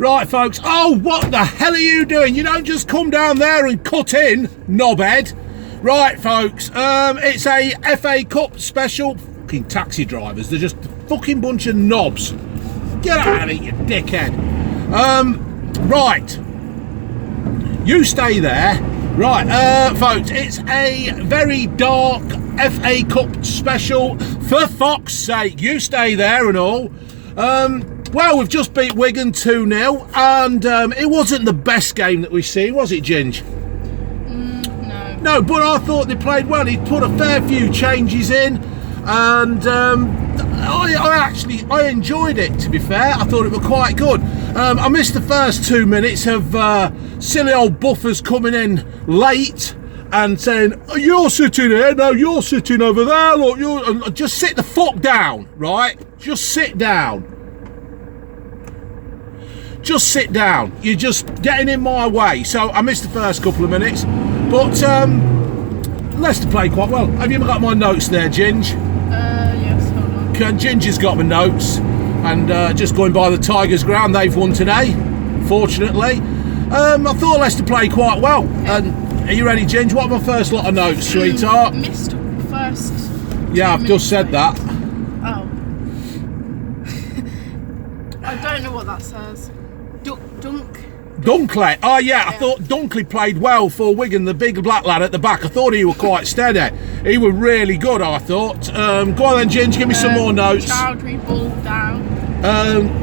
Right, folks. Oh, what the hell are you doing? You don't just come down there and cut in, knobhead. Right, folks. It's a FA Cup special. Fucking taxi drivers. They're just a fucking bunch of knobs. Get out of it, you dickhead. Right. You stay there. Right, folks. It's a very dark FA Cup special. For fuck's sake, you stay there and all. Well, we've just beat Wigan 2-0, and it wasn't the best game that we've seen, was it, Ginge? No. No, but I thought they played well. He put a fair few changes in, and I enjoyed it, to be fair. I thought it was quite good. I missed the first 2 minutes of silly old buffers coming in late and saying, oh, you're sitting here, no, you're sitting over there, look, just sit the fuck down, right? Just sit down. Just sit down. You're just getting in my way. So I missed the first couple of minutes, but Leicester played quite well. Have you got my notes there, Ginge? Yes, hold on. Ginger's got my notes, and just going by the Tigers ground, they've won today, fortunately. I thought Leicester played quite well. And are you ready, Ginge? What are my first lot of notes, sweetheart? Missed first. Yeah, I've just said that. Oh. I don't know what that says. Dunkley. Oh, yeah, I thought Dunkley played well for Wigan, the big black lad at the back. I thought he was quite steady. He was really good, I thought. Go on then, Ginge, give me some more notes. Chowdhury ball down.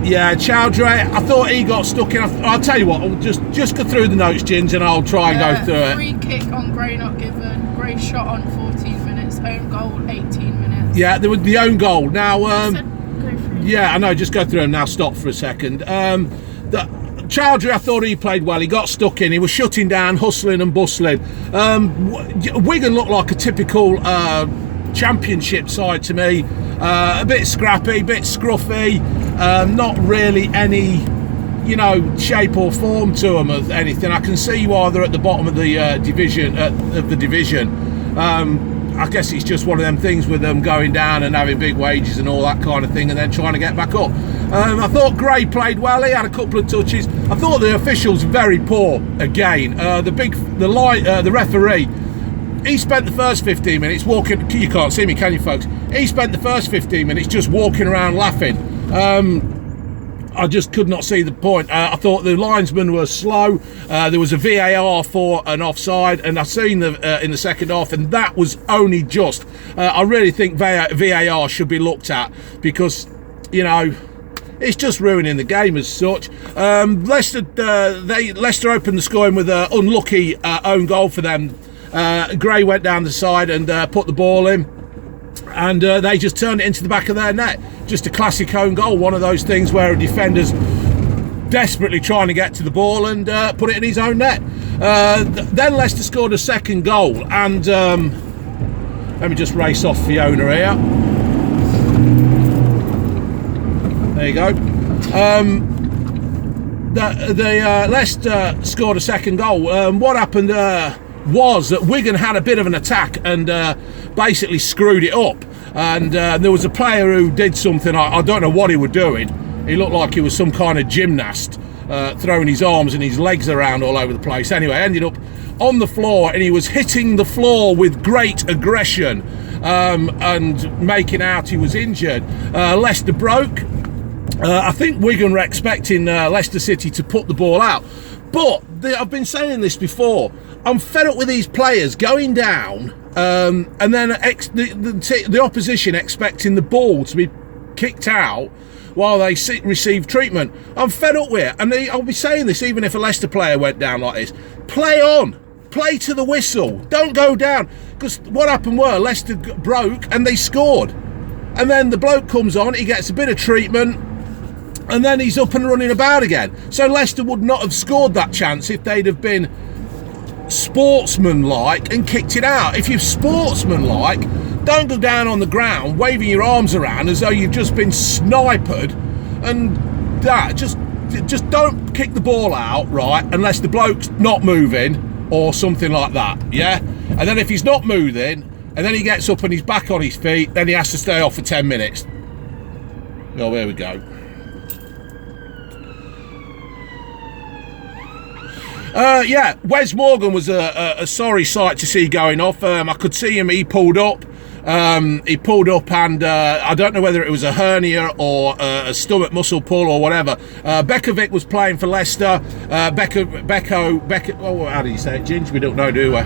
Yeah, Chowdhury, I thought he got stuck in. I'll tell you what, I'll just go through the notes, Ginge, and I'll try and go through it. Free kick on Gray not given. Gray shot on 14 minutes. Own goal 18 minutes. Yeah, there was the own goal. Now, Go through. yeah, I know, just go through them now. Stop for a second. Chowdhury, I thought he played well. He got stuck in. He was shutting down, hustling and bustling. Wigan looked like a typical championship side to me. A bit scrappy, a bit scruffy. Not really any, shape or form to them of anything. I can see why they're at the bottom of the division. I guess it's just one of them things with them going down and having big wages and all that kind of thing, and then trying to get back up. I thought Gray played well. He had a couple of touches. I thought the officials very poor again. The referee, he spent the first 15 minutes walking. You can't see me, can you, folks? He spent the first 15 minutes just walking around laughing. I just could not see the point. I thought the linesmen were slow. There was a VAR for an offside, and I've seen in the second half, and that was only just. I really think VAR should be looked at, because, it's just ruining the game as such. Leicester opened the scoring with an unlucky own goal for them. Gray went down the side and put the ball in, and they just turned it into the back of their net. Just a classic own goal, one of those things where a defender's desperately trying to get to the ball and put it in his own net. Then Leicester scored a second goal, and let me just race off Fiona here. There you go. Leicester scored a second goal. What happened was that Wigan had a bit of an attack and basically screwed it up. And there was a player who did something, I don't know what he was doing. He looked like he was some kind of gymnast, throwing his arms and his legs around all over the place. Anyway, ended up on the floor, and he was hitting the floor with great aggression and making out he was injured. Leicester broke. I think Wigan were expecting Leicester City to put the ball out. But I've been saying this before. I'm fed up with these players going down and then the opposition expecting the ball to be kicked out while they receive treatment. I'm fed up with it. And I'll be saying this even if a Leicester player went down like this. Play on. Play to the whistle. Don't go down. Because what happened was Leicester broke and they scored. And then the bloke comes on, he gets a bit of treatment, and then he's up and running about again. So Leicester would not have scored that chance if they'd have been sportsmanlike and kicked it out. If you're sportsmanlike, don't go down on the ground waving your arms around as though you've just been sniped, and that just don't kick the ball out, right, unless the bloke's not moving or something like that, yeah? And then if he's not moving and then he gets up and he's back on his feet, then he has to stay off for 10 minutes. Oh, there we go. Yeah, Wes Morgan was a sorry sight to see going off. I could see him, he pulled up. And I don't know whether it was a hernia or a stomach muscle pull or whatever. Bekovic was playing for Leicester. Oh, how do you say it, Ginge? We don't know, do we?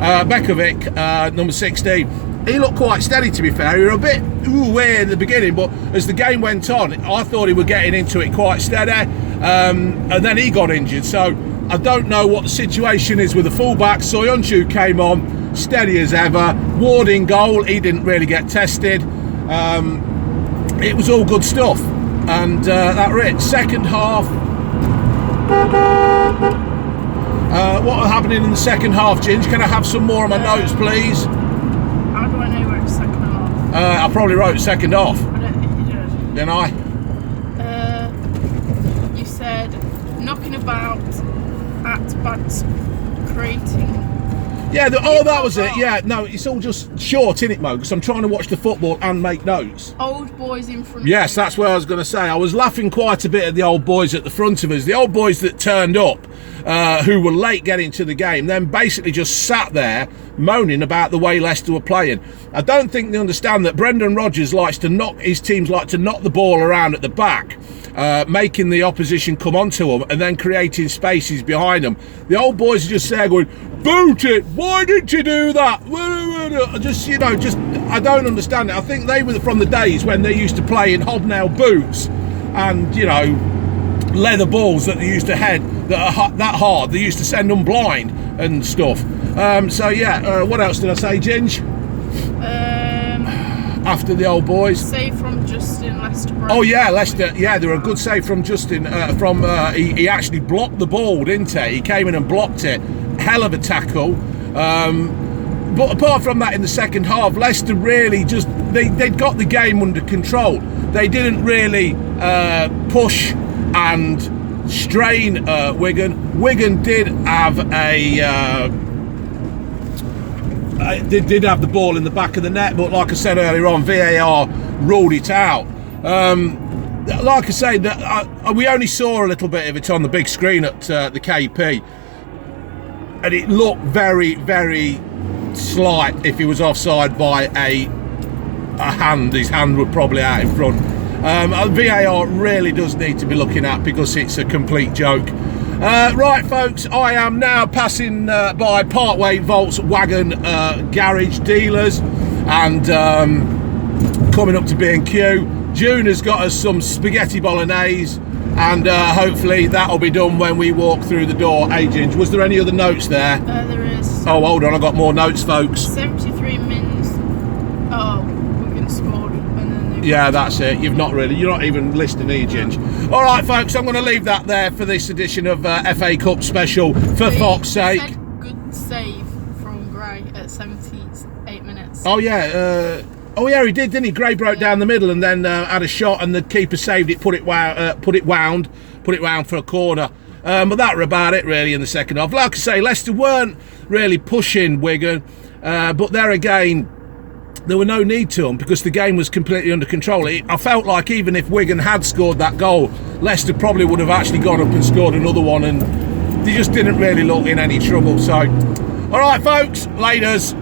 Bekovic, number 16. He looked quite steady, to be fair. He was a bit weird in the beginning, but as the game went on, I thought he was getting into it quite steady. And then he got injured. So I don't know what the situation is with the fullback. Soyuncu came on, steady as ever. Ward in goal, he didn't really get tested. It was all good stuff. And that was it. Second half. What are happening in the second half, Ginge? Can I have some more on my notes, please? How do I know where it's second half? I probably wrote second half. I don't think you did. Didn't I? You said knocking about at but creating. Yeah, that was it. Yeah, no, it's all just short, innit, Mo? Because I'm trying to watch the football and make notes. Old boys in front. Yes, of that's what I was going to say. I was laughing quite a bit at the old boys at the front of us. The old boys that turned up, who were late getting to the game, then basically just sat there moaning about the way Leicester were playing. I don't think they understand that Brendan Rodgers likes to knock, his teams like to knock the ball around at the back, making the opposition come onto them and then creating spaces behind them. The old boys are just there going, boot it, why did you do that? I don't understand it. I think they were from the days when they used to play in hobnail boots and, leather balls that they used to head that are that hard. They used to send them blind and stuff. What else did I say, Ginge? After the old boys. Save from Justin, Leicester. Oh yeah, Leicester. Yeah, they were a good save from Justin. He actually blocked the ball, didn't he? He came in and blocked it. Hell of a tackle. But apart from that, in the second half, Leicester really just they'd got the game under control. They didn't really push and strain Wigan. Wigan did have they did have the ball in the back of the net, but like I said earlier on, VAR ruled it out. Like I say, we only saw a little bit of it on the big screen at the KP, and it looked very, very slight. If he was offside by a hand, his hand would probably out in front. VAR really does need to be looking at because it's a complete joke. Right, folks, I am now passing by Parkway Volkswagen garage dealers and coming up to B&Q. June has got us some spaghetti bolognese and hopefully that'll be done when we walk through the door. Hey, Ginge, was there any other notes there? There is. Oh, hold on, I got more notes, folks. 73 mins. Oh, Wigan scored. Yeah, that's it. You're not even listening, are you, Ginge? All right, folks, I'm going to leave that there for this edition of FA Cup special. For Fox's sake. Good save from Gray at 78 minutes. Oh yeah, he did, didn't he? Gray broke down the middle and then had a shot, and the keeper saved it. Put it wound for a corner. But that were about it really in the second half. Like I say, Leicester weren't really pushing Wigan, but there again, there were no need to them because the game was completely under control. I felt like even if Wigan had scored that goal, Leicester probably would have actually gone up and scored another one, and they just didn't really look in any trouble. So, all right, folks, laters.